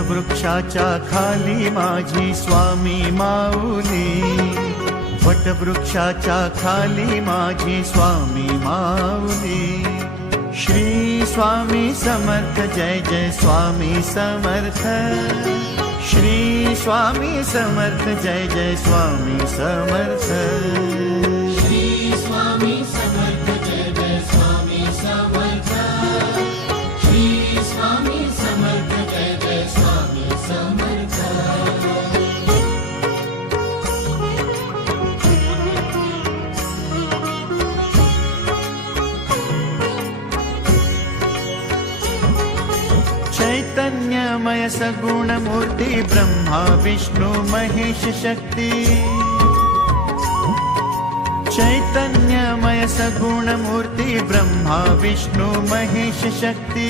वटवृक्षाच्या खाली माझी स्वामी माऊली, वटवृक्षाच्या खाली माझी स्वामी माऊली. श्री स्वामी समर्थ जय जय स्वामी समर्थ, श्री स्वामी समर्थ जय जय स्वामी समर्थ. श्री स्वामी समर्थ जय जय स्वामी समर्थ, श्री स्वामी समर्थ जय जय स्वामी समर्थ. चैतन्यमय सगुण मूर्ति ब्रह्मा विष्णु महेश शक्ति, चैतन्यमय सगुण मूर्ति ब्रह्मा विष्णु महेश शक्ति.